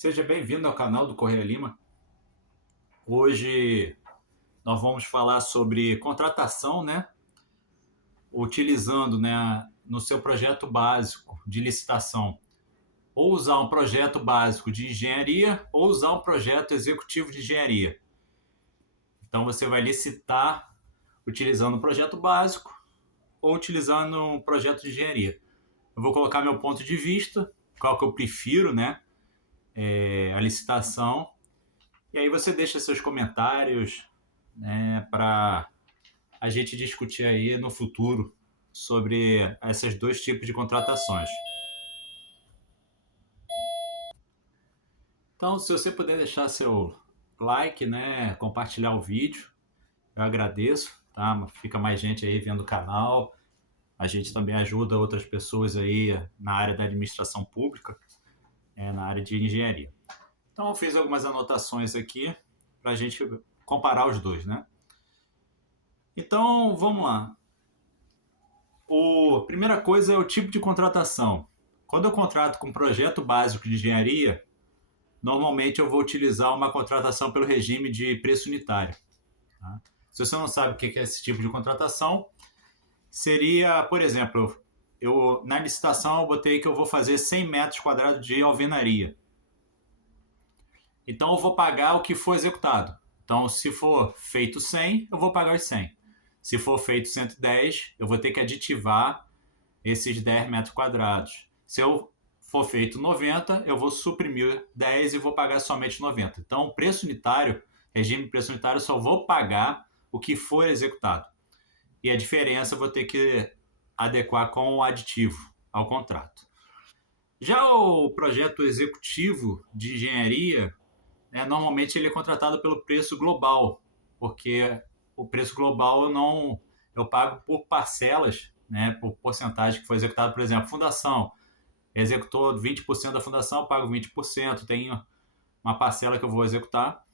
Seja bem-vindo ao canal do Correia Lima. Hoje nós vamos falar sobre contratação, utilizando, no seu projeto básico de licitação, ou usar um projeto básico de engenharia ou usar um projeto executivo de engenharia. Então você vai licitar utilizando um projeto básico ou utilizando um projeto de engenharia. Eu vou colocar meu ponto de vista, qual que eu prefiro, a licitação. E aí você deixa seus comentários, para a gente discutir aí no futuro sobre esses dois tipos de contratações. Então, se você puder deixar seu like, compartilhar o vídeo, eu agradeço, tá? Fica mais gente aí vendo o canal. A gente também ajuda outras pessoas aí na área da administração pública, na área de engenharia. Então, eu fiz algumas anotações aqui para a gente comparar os dois, Então, vamos lá. A primeira coisa é o tipo de contratação. Quando eu contrato com um projeto básico de engenharia, normalmente eu vou utilizar uma contratação pelo regime de preço unitário. Tá? Se você não sabe o que é esse tipo de contratação, seria, por exemplo, na licitação eu botei que eu vou fazer 100 metros quadrados de alvenaria. Então eu vou pagar o que for executado. Então, se for feito 100, eu vou pagar os 100. Se for feito 110, eu vou ter que aditivar esses 10 metros quadrados. Se eu for feito 90, eu vou suprimir 10 e vou pagar somente 90. Então, preço unitário, regime de preço unitário, eu só vou pagar o que for executado. E a diferença eu vou ter que adequar com o aditivo ao contrato. Já o projeto executivo de engenharia, normalmente ele é contratado pelo preço global, porque o preço global eu pago por parcelas, por porcentagem que foi executado. Por exemplo, fundação, executou 20% da fundação, eu pago 20%, tem uma parcela que eu vou executar.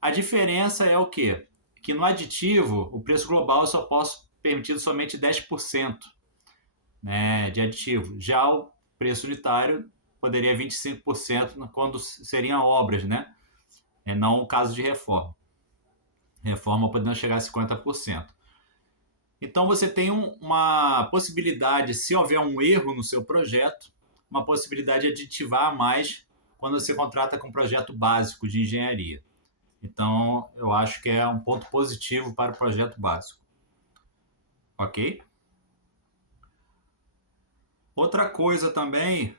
A diferença é o quê? Que no aditivo, o preço global eu só posso permitido somente 10%, de aditivo. Já o preço unitário poderia 25% quando seriam obras, não o caso de reforma. Reforma podendo chegar a 50%. Então você tem uma possibilidade, se houver um erro no seu projeto, uma possibilidade de aditivar a mais quando você contrata com um projeto básico de engenharia. Então eu acho que é um ponto positivo para o projeto básico. Ok? Outra coisa também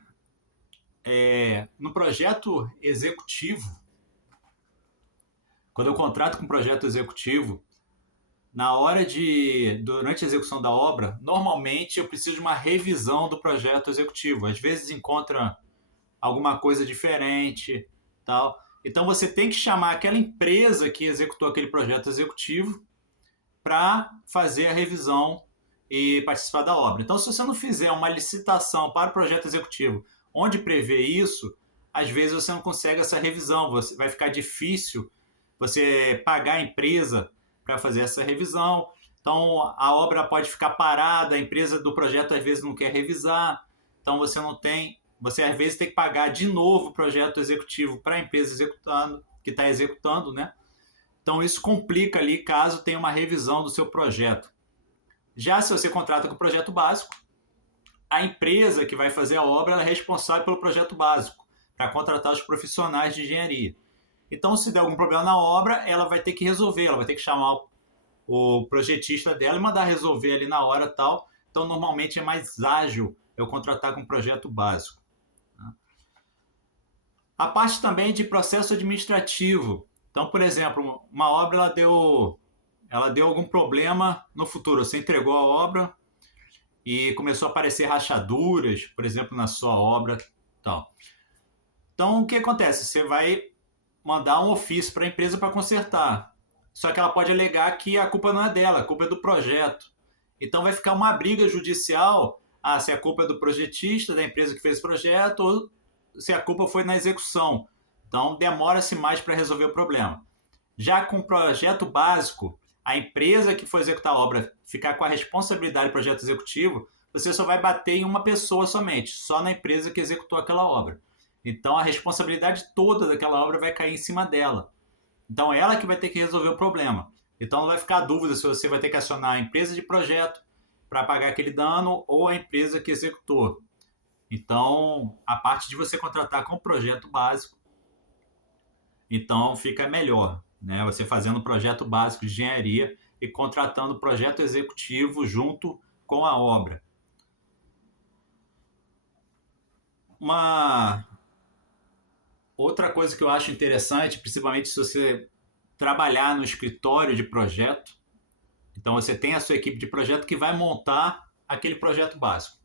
no projeto executivo, quando eu contrato com um projeto executivo, durante a execução da obra, normalmente eu preciso de uma revisão do projeto executivo. Às vezes encontra alguma coisa diferente, tal. Então você tem que chamar aquela empresa que executou aquele projeto executivo para fazer a revisão e participar da obra. Então, se você não fizer uma licitação para o projeto executivo onde prevê isso, às vezes você não consegue essa revisão. Vai ficar difícil você pagar a empresa para fazer essa revisão. Então, a obra pode ficar parada, a empresa do projeto às vezes não quer revisar. Então, você às vezes tem que pagar de novo o projeto executivo para a empresa que está executando, Então, isso complica ali caso tenha uma revisão do seu projeto. Já se você contrata com o projeto básico, a empresa que vai fazer a obra ela é responsável pelo projeto básico, para contratar os profissionais de engenharia. Então, se der algum problema na obra, ela vai ter que resolver, ela vai ter que chamar o projetista dela e mandar resolver ali na hora tal. Então, normalmente é mais ágil eu contratar com um projeto básico. A parte também de processo administrativo. Então, por exemplo, uma obra ela deu algum problema no futuro. Você entregou a obra e começou a aparecer rachaduras, por exemplo, na sua obra, tal. Então, o que acontece? Você vai mandar um ofício para a empresa para consertar. Só que ela pode alegar que a culpa não é dela, a culpa é do projeto. Então vai ficar uma briga judicial, se a culpa é do projetista, da empresa que fez o projeto, ou se a culpa foi na execução. Então demora-se mais para resolver o problema. Já com o projeto básico, a empresa que for executar a obra ficar com a responsabilidade do projeto executivo, você só vai bater em uma pessoa somente, só na empresa que executou aquela obra. Então, a responsabilidade toda daquela obra vai cair em cima dela. Então, ela que vai ter que resolver o problema. Então, não vai ficar dúvida se você vai ter que acionar a empresa de projeto para pagar aquele dano ou a empresa que executou. Então, a parte de você contratar com o projeto básico, então fica melhor, né? Você fazendo o projeto básico de engenharia e contratando o projeto executivo junto com a obra. Uma outra coisa que eu acho interessante, principalmente se você trabalhar no escritório de projeto, então você tem a sua equipe de projeto que vai montar aquele projeto básico.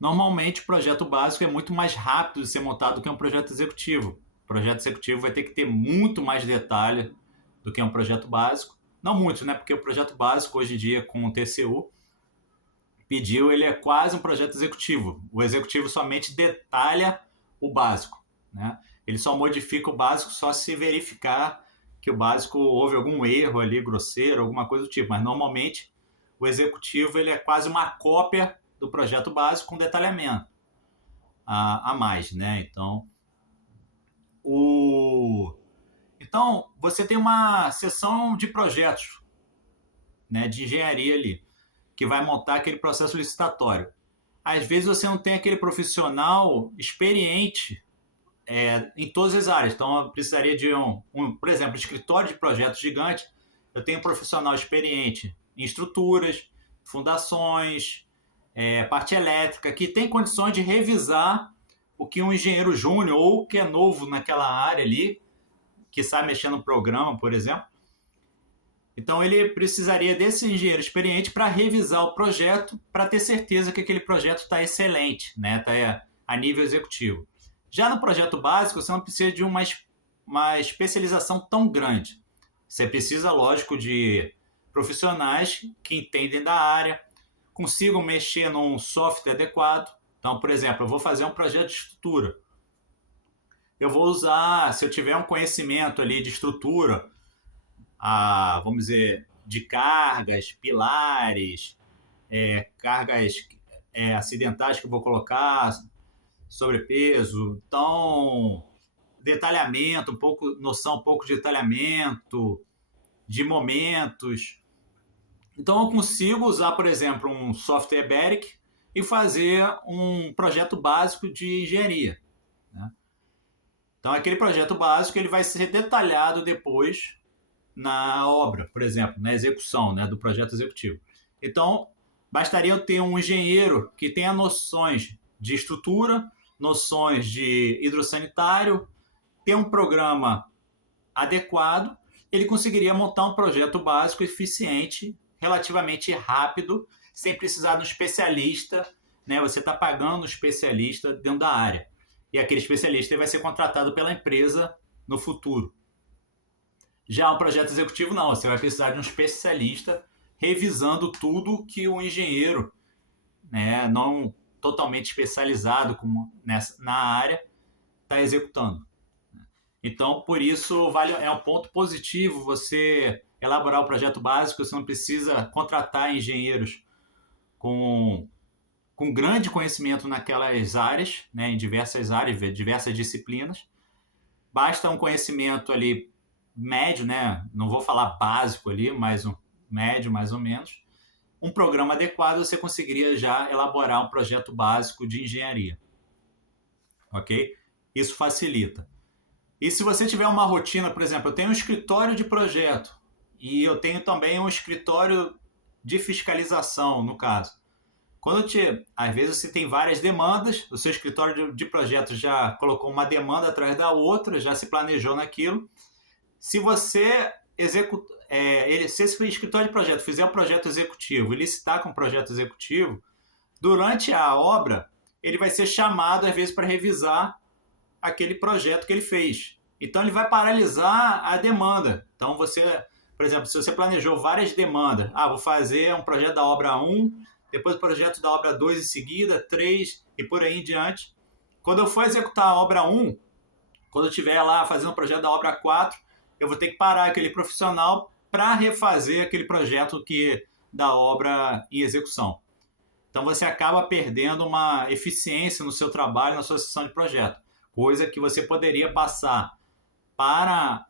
Normalmente o projeto básico é muito mais rápido de ser montado do que um projeto executivo. O projeto executivo vai ter que ter muito mais detalhe do que um projeto básico. Não muito, né? Porque o projeto básico hoje em dia com o TCU pediu, ele é quase um projeto executivo. O executivo somente detalha o básico, né? Ele só modifica o básico só se verificar que o básico houve algum erro ali grosseiro, alguma coisa do tipo. Mas normalmente o executivo ele é quase uma cópia do projeto básico com detalhamento a mais, né? Então você tem uma seção de projetos, né, de engenharia ali, que vai montar aquele processo licitatório. Às vezes você não tem aquele profissional experiente em todas as áreas. Então, eu precisaria de por exemplo, escritório de projetos gigante. Eu tenho um profissional experiente em estruturas, fundações, parte elétrica, que tem condições de revisar o que um engenheiro júnior ou que é novo naquela área ali, que sabe mexer no programa, por exemplo. Então, ele precisaria desse engenheiro experiente para revisar o projeto, para ter certeza que aquele projeto está excelente, né? Está a nível executivo. Já no projeto básico, você não precisa de uma especialização tão grande. Você precisa, lógico, de profissionais que entendem da área, consigam mexer num software adequado. Então, por exemplo, eu vou fazer um projeto de estrutura. Eu vou usar, se eu tiver um conhecimento ali de estrutura, vamos dizer, de cargas, pilares, cargas acidentais que eu vou colocar, sobrepeso, então detalhamento, noção um pouco de detalhamento, de momentos. Então eu consigo usar, por exemplo, um software BERIC e fazer um projeto básico de engenharia, né? Então aquele projeto básico ele vai ser detalhado depois na obra, por exemplo, na execução, né, do projeto executivo. Então, bastaria eu ter um engenheiro que tenha noções de estrutura, noções de hidrossanitário, ter um programa adequado, ele conseguiria montar um projeto básico eficiente, relativamente rápido, sem precisar de um especialista, né? Você está pagando um especialista dentro da área. E aquele especialista vai ser contratado pela empresa no futuro. Já um projeto executivo, não. Você vai precisar de um especialista revisando tudo que o engenheiro, né, não totalmente especializado na área, está executando. Então, por isso, é um ponto positivo você elaborar o projeto básico. Você não precisa contratar engenheiros com grande conhecimento naquelas áreas, né, em diversas áreas, diversas disciplinas. Basta um conhecimento ali médio, né? Não vou falar básico ali, mas um médio mais ou menos. Um programa adequado, você conseguiria já elaborar um projeto básico de engenharia. Ok? Isso facilita. E se você tiver uma rotina, por exemplo, eu tenho um escritório de projeto e eu tenho também um escritório de fiscalização, no caso. Às vezes você tem várias demandas, o seu escritório de projeto já colocou uma demanda atrás da outra, já se planejou naquilo. Se você se esse escritório de projeto fizer um projeto executivo e licitar com o projeto executivo, durante a obra, ele vai ser chamado, às vezes, para revisar aquele projeto que ele fez. Então, ele vai paralisar a demanda. Então, por exemplo, se você planejou várias demandas, vou fazer um projeto da obra 1, depois o projeto da obra 2 em seguida, 3 e por aí em diante. Quando eu for executar a obra 1, quando eu estiver lá fazendo o projeto da obra 4, eu vou ter que parar aquele profissional para refazer aquele projeto da obra em execução. Então você acaba perdendo uma eficiência no seu trabalho, na sua sessão de projeto. coisa que você poderia passar para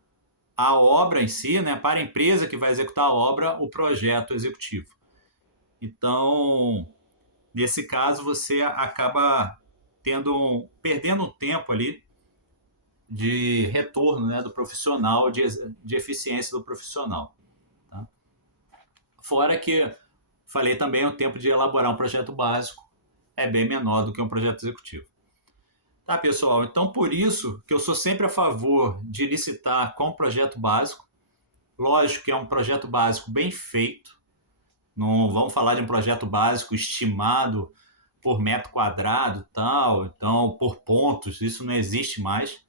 a obra em si, né, para a empresa que vai executar a obra, o projeto executivo. Então, nesse caso, você acaba perdendo um tempo ali de retorno, né, do profissional, de eficiência do profissional. Tá? Fora que, falei também, o tempo de elaborar um projeto básico é bem menor do que um projeto executivo. Tá, pessoal? Então, por isso que eu sou sempre a favor de licitar com projeto básico. Lógico que é um projeto básico bem feito. Não vamos falar de um projeto básico estimado por metro quadrado, tal, então por pontos, isso não existe mais.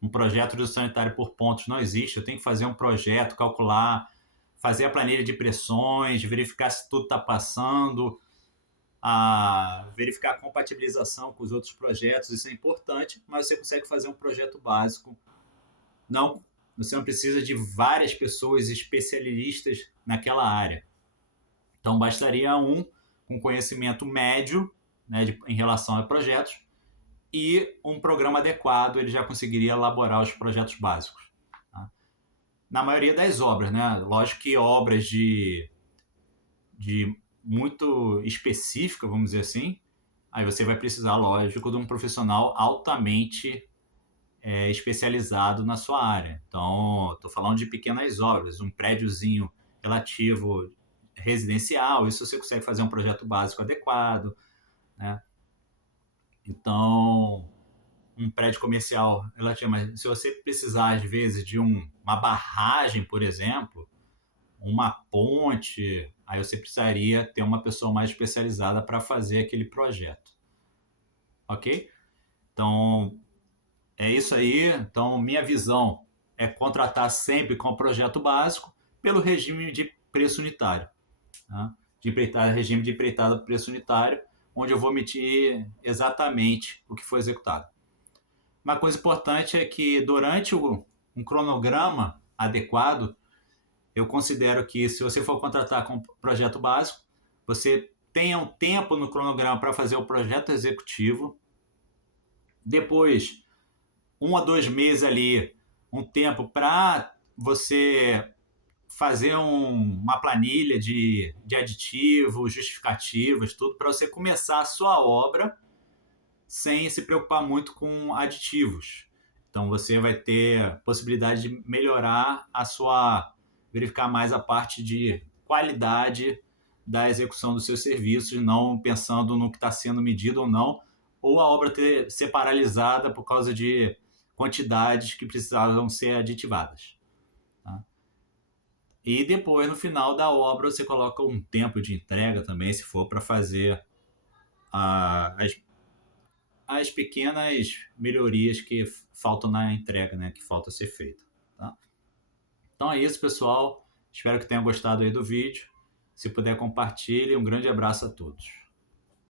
Um projeto de sanitário por pontos não existe. Eu tenho que fazer um projeto, calcular, fazer a planilha de pressões, verificar se tudo está passando, verificar a compatibilização com os outros projetos. Isso é importante, mas você consegue fazer um projeto básico. Não, você não precisa de várias pessoas especialistas naquela área. Então, bastaria um com conhecimento médio, né, em relação a projetos, e um programa adequado, ele já conseguiria elaborar os projetos básicos. Tá? Na maioria das obras, né? Lógico que obras de muito específica, vamos dizer assim, aí você vai precisar, lógico, de um profissional altamente especializado na sua área. Então, estou falando de pequenas obras, um prédiozinho relativo residencial, isso você consegue fazer um projeto básico adequado, né? Então, um prédio comercial relativo, mas se você precisar, às vezes, de uma barragem, por exemplo, uma ponte, aí você precisaria ter uma pessoa mais especializada para fazer aquele projeto. Ok? Então, é isso aí. Então, minha visão é contratar sempre com o projeto básico pelo regime de preço unitário. Tá? Regime de empreitada por preço unitário, onde eu vou emitir exatamente o que foi executado. Uma coisa importante é que durante um cronograma adequado, eu considero que se você for contratar com projeto básico, você tenha um tempo no cronograma para fazer o projeto executivo, depois 1 a 2 meses ali, um tempo para você fazer uma planilha de aditivos, justificativas, tudo, para você começar a sua obra sem se preocupar muito com aditivos. Então você vai ter possibilidade de melhorar verificar mais a parte de qualidade da execução dos seus serviços, não pensando no que está sendo medido ou não, ou a obra ser paralisada por causa de quantidades que precisavam ser aditivadas. Tá? E depois, no final da obra, você coloca um tempo de entrega também, se for para fazer as pequenas melhorias que faltam na entrega, né, que falta ser feita. Tá? Então é isso, pessoal. Espero que tenham gostado aí do vídeo. Se puder, compartilhe. Um grande abraço a todos.